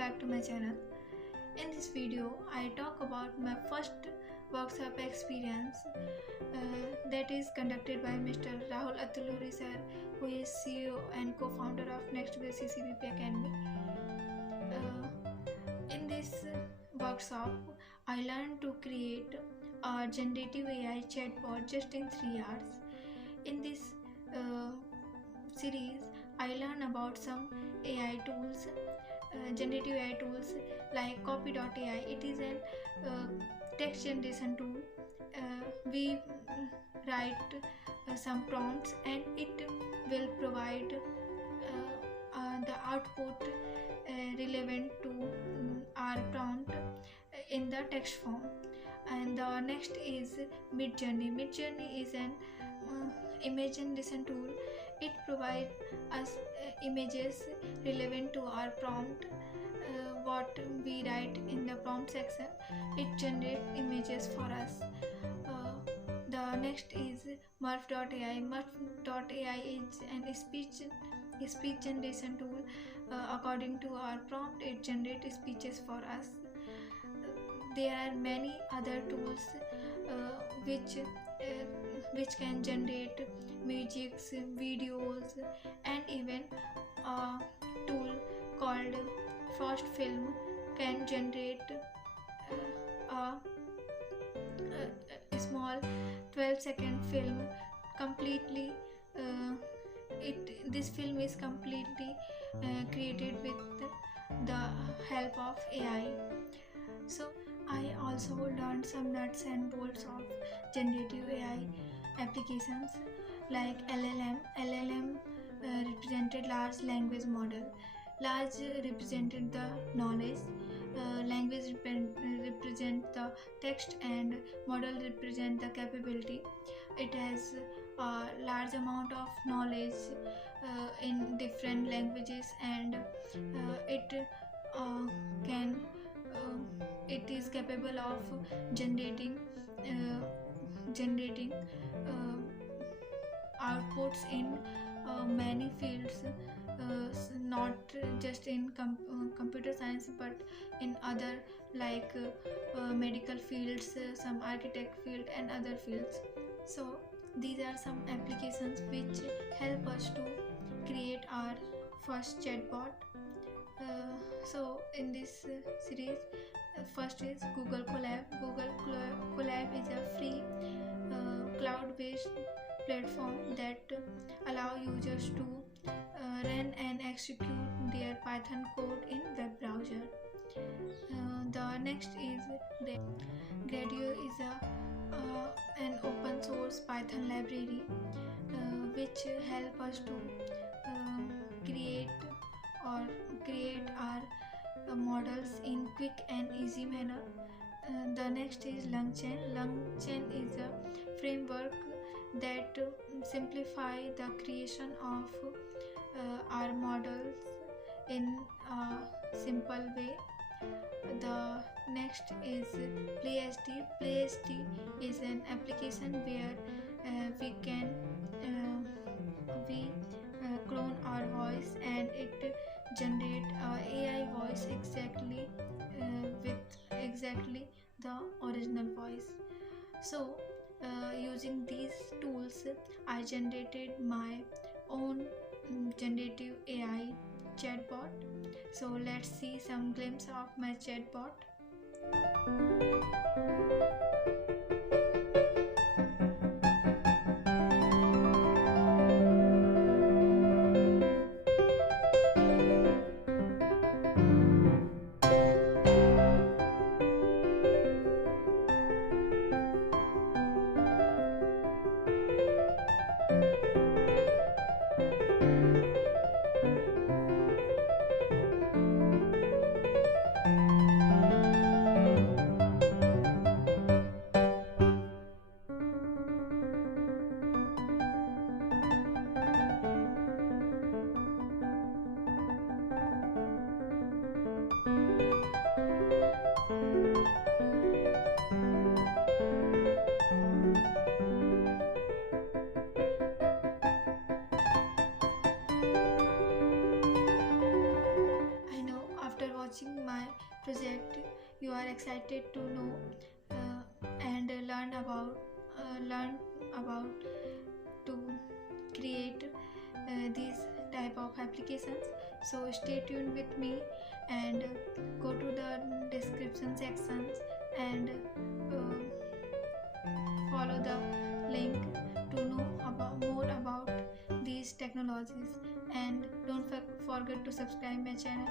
back to my channel. In this video, I talk about my first workshop experience that is conducted by Mr. Rahul Attuluri sir, who is CEO and co-founder of Nxtwave CCBP Academy. In this workshop, I learned to create a generative AI chatbot just in 3 hours. In this series, I learned about some AI tools, generative AI tools like copy.ai. It is an text generation tool. We write some prompts and it will provide the output relevant to our prompt in the text form. And the next is Midjourney. Midjourney is an image generation tool. It provides us images relevant to our prompt. What we write in the prompt section, it generates images for us. The next is Murf.ai. Murf.ai is an speech generation tool. According to our prompt, it generates speeches for us. There are many other tools which can generate music, videos, and even a tool called Frost Film can generate a small 12-second film completely. This film is completely created with the help of AI. So I also learned some nuts and bolts of generative AI applications like LLM. LLM represented large language model. Large represented the knowledge, language represent the text, and model represent the capability. It has a large amount of knowledge in different languages, and it is capable of generating outputs in many fields, not just in computer science but in other like medical fields, some architect field and other fields. So these are some applications which help us to create our first chatbot. So in this series, first is Google Colab. Google Colab is a free cloud-based platform that allow users to run and execute their Python code in web browser. The next is Gradio is an open source Python library which help us to create our models in quick and easy manner. The next is Langchain. Langchain is a framework that simplify the creation of our models in a simple way. The next is PlaySD. PlaySD is an application where we can clone our voice and it generate AI voice exactly with exactly the original voice. So using these tools, I generated my own generative AI chatbot. So let's see some glimpse of my chatbot. project you are excited to know and learn about to create these type of applications. So stay tuned with me and go to the description sections and follow the link to know more about these technologies, and don't forget to subscribe my channel.